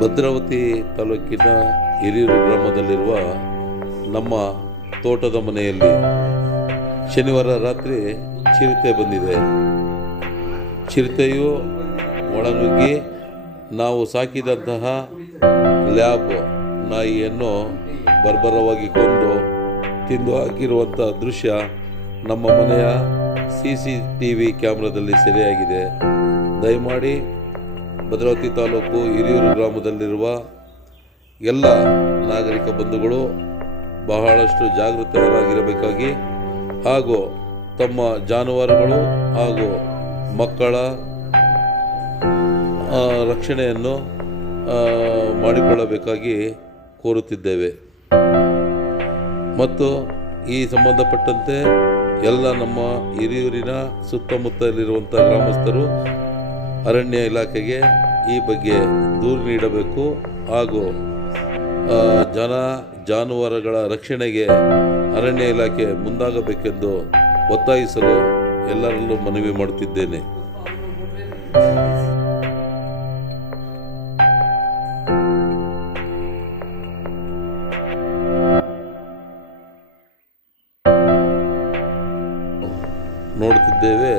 ಭದ್ರಾವತಿ ತಾಲೂಕಿನ ಹಿರಿಯೂರು ಗ್ರಾಮದಲ್ಲಿರುವ ನಮ್ಮ ತೋಟದ ಮನೆಯಲ್ಲಿ ಶನಿವಾರ ರಾತ್ರಿ ಚಿರತೆ ಬಂದಿದೆ. ಚಿರತೆಯು ಒಳನುಗ್ಗಿ ನಾವು ಸಾಕಿದಂತಹ ಲ್ಯಾಬ್ ನಾಯಿಯನ್ನು ಬರ್ಬರವಾಗಿ ಕೊಂದು ತಿಂದು ಹಾಕಿರುವಂಥ ದೃಶ್ಯ ನಮ್ಮ ಮನೆಯ CCTV ಕ್ಯಾಮ್ರಾದಲ್ಲಿ ಸೆರೆಯಾಗಿದೆ. ದಯಮಾಡಿ ಭದ್ರಾವತಿ ತಾಲೂಕು ಹಿರಿಯೂರು ಗ್ರಾಮದಲ್ಲಿರುವ ಎಲ್ಲ ನಾಗರಿಕ ಬಂಧುಗಳು ಬಹಳಷ್ಟು ಜಾಗೃತರಾಗಿರಬೇಕಾಗಿ ಹಾಗೂ ತಮ್ಮ ಜಾನುವಾರುಗಳು ಹಾಗೂ ಮಕ್ಕಳ ರಕ್ಷಣೆಯನ್ನು ಮಾಡಿಕೊಳ್ಳಬೇಕಾಗಿ ಕೋರುತ್ತಿದ್ದೇವೆ. ಮತ್ತು ಈ ಸಂಬಂಧಪಟ್ಟಂತೆ ಎಲ್ಲ ನಮ್ಮ ಹಿರಿಯೂರಿನ ಸುತ್ತಮುತ್ತಲಿರುವಂಥ ಗ್ರಾಮಸ್ಥರು ಅರಣ್ಯ ಇಲಾಖೆಗೆ ಈ ಬಗ್ಗೆ ದೂರು ನೀಡಬೇಕು ಹಾಗೂ ಜಾನುವಾರುಗಳ ರಕ್ಷಣೆಗೆ ಅರಣ್ಯ ಇಲಾಖೆ ಮುಂದಾಗಬೇಕೆಂದು ಒತ್ತಾಯಿಸಲು ಎಲ್ಲರಲ್ಲೂ ಮನವಿ ಮಾಡುತ್ತಿದ್ದೇನೆ. ನೋಡ್ತಿದ್ದೇವೆ,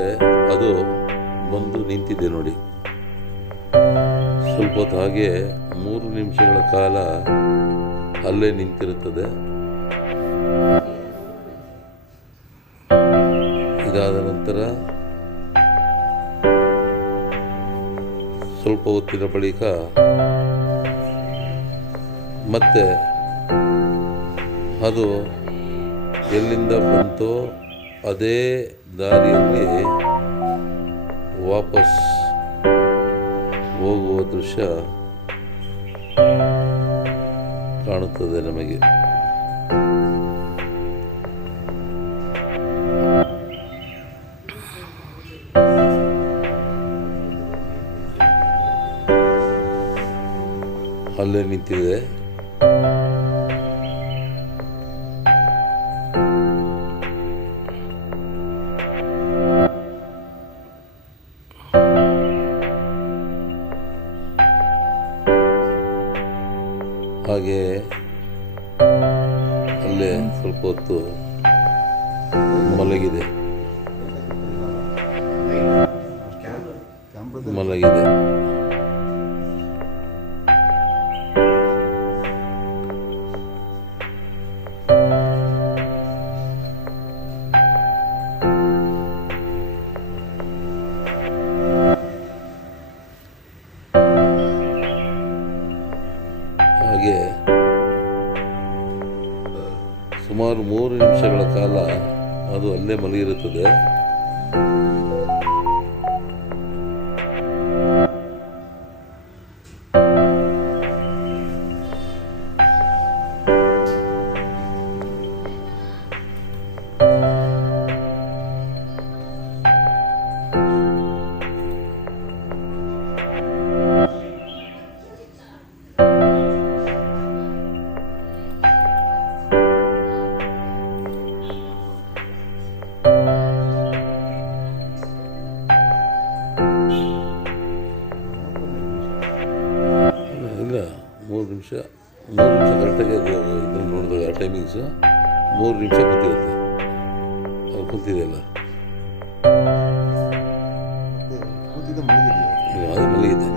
ಅದು ಬಂದು ನಿಂತಿದೆ ನೋಡಿ. ಸ್ವಲ್ಪ ಹೊತ್ತು ಹಾಗೆ 3 ನಿಮಿಷಗಳ ಕಾಲ ಅಲ್ಲೇ ನಿಂತಿರುತ್ತದೆ. ಇದಾದ ನಂತರ ಸ್ವಲ್ಪ ಹೊತ್ತಿನ ಬಳಿಕ ಮತ್ತೆ ಅದು ಎಲ್ಲಿಂದ ಬಂತೋ ಅದೇ ದಾರಿಯಲ್ಲಿ ವಾಪಸ್ ಹೋಗುವ ದೃಶ್ಯ ಕಾಣುತ್ತದೆ ನಮಗೆ. ಅಲ್ಲೇ ನಿಂತಿದೆ. ಹಾಗೆ ಅಲ್ಲೇ ಸ್ವಲ್ಪ ಹೊತ್ತು ಮಲಗಿದೆ. ಹಾಗೆ ಸುಮಾರು 3 ನಿಮಿಷಗಳ ಕಾಲ ಅದು ಅಲ್ಲೇ ಮಲಗಿರುತ್ತದೆ. ಇಲ್ಲ, 3 ನಿಮಿಷ ಕರೆಕ್ಟಾಗಿ ಅದು ಇದನ್ನು ನೋಡಿದಾಗ ಟೈಮಿಂಗ್ಸು 3 ನಿಮಿಷ ಕೂತಿರುತ್ತೆ. ಅದು ಕೂತಿದೆಯಲ್ಲ, ಅದು ಮಲಗಿದೆ.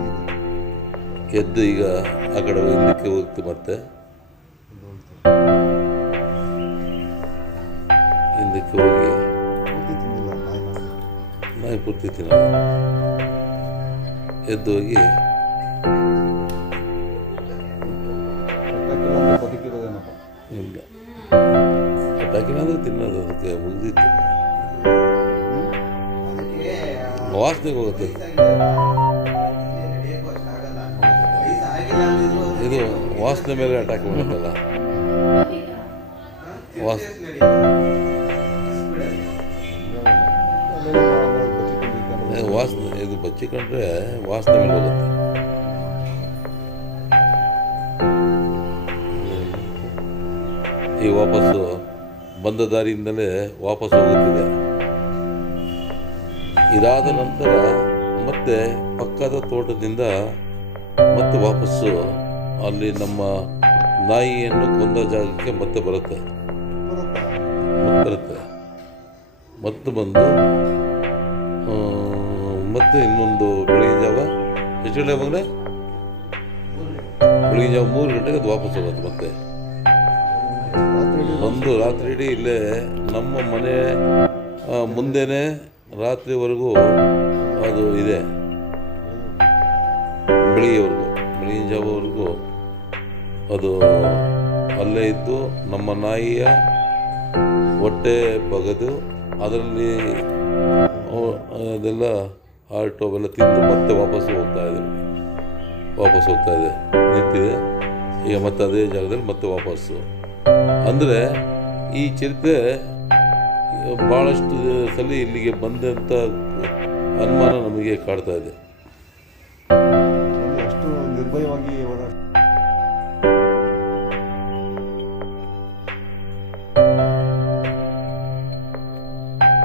ಎದ್ದು ಈಗ ಆ ಕಡೆ ಹಿಂದಕ್ಕೆ ಹೋಗ್ತು, ಮತ್ತೆ ಹಿಂದಕ್ಕೆ ಹೋಗಿ ನಾಯಿ ಪೂರ್ತಿ ತಿನ್ನಲ್ಲ. ಎದ್ದು ಹೋಗಿ ಇಲ್ಲ, ಪಟಾಕಿನ ಅಂದರೆ ತಿನ್ನೋದು, ಅದಕ್ಕೆ ಮುಗಿದಿತ್ತು. ವಾಸನೆಗೆ ಹೋಗುತ್ತೆ. ಇದು ವಾಸನೆ ಮೇಲೆ ಅಟ್ಯಾಕ್ ಮಾಡುತ್ತಲ್ಲ, ವಾಸನೆ ಇದು ಬಚ್ಚಿಕೊಂಡ್ರೆ ವಾಸನೆ ಮೇಲೆ ಹೋಗುತ್ತೆ. ಈ ವಾಪಸ್ಸು ಬಂದ ದಾರಿಯಿಂದಲೇ ವಾಪಸ್ ಹೋಗುತ್ತಿದೆ. ಇದಾದ ನಂತರ ಮತ್ತೆ ಪಕ್ಕದ ತೋಟದಿಂದ ಮತ್ತೆ ವಾಪಸ್ಸು ಅಲ್ಲಿ ನಮ್ಮ ನಾಯಿಯನ್ನು ಕೊಂದ ಜಾಗಕ್ಕೆ ಮತ್ತೆ ಬರುತ್ತೆ. ಮತ್ತೆ ಬಂದು ಮತ್ತೆ ಇನ್ನೊಂದು ಬೆಳಗಿನ ಜಾವ ಎಷ್ಟು ಗಂಟೆ ಮಗನೇ? ಬೆಳಗಿನ ಜಾವ 3 ಗಂಟೆಗೆ ಅದು ವಾಪಸ್ ಹೋಗುತ್ತೆ. ಮತ್ತೆ ಒಂದು ರಾತ್ರಿ ಇಡೀ ಇಲ್ಲೇ ನಮ್ಮ ಮನೆ ಮುಂದೆನೇ ರಾತ್ರಿವರೆಗೂ ಅದು ಇದೆ. ಬೆಳಗಿನ ಜಾವವರೆಗೂ ಅದು ಅಲ್ಲೇ ಇದ್ದು ನಮ್ಮ ನಾಯಿಯ ಹೊಟ್ಟೆ ಬಗೆದು ಅದರಲ್ಲಿ ಅದೆಲ್ಲ ಹಾರ್ಟು ಅವೆಲ್ಲ ತಿಂದು ಮತ್ತೆ ವಾಪಸ್ ಹೋಗ್ತಾ ಇದೆ. ನಿಂತಿದೆ ಈಗ ಮತ್ತೆ ಅದೇ ಜಾಗದಲ್ಲಿ ಮತ್ತೆ ವಾಪಸ್ಸು. ಅಂದರೆ ಈ ಚಿರತೆ ಭಾಳಷ್ಟು ಸಲ ಇಲ್ಲಿಗೆ ಬಂದಂಥ ಅನುಮಾನ ನಮಗೆ ಕಾಡ್ತಾ ಇದೆ. ಅಷ್ಟು ನಿರ್ಭಯವಾಗಿ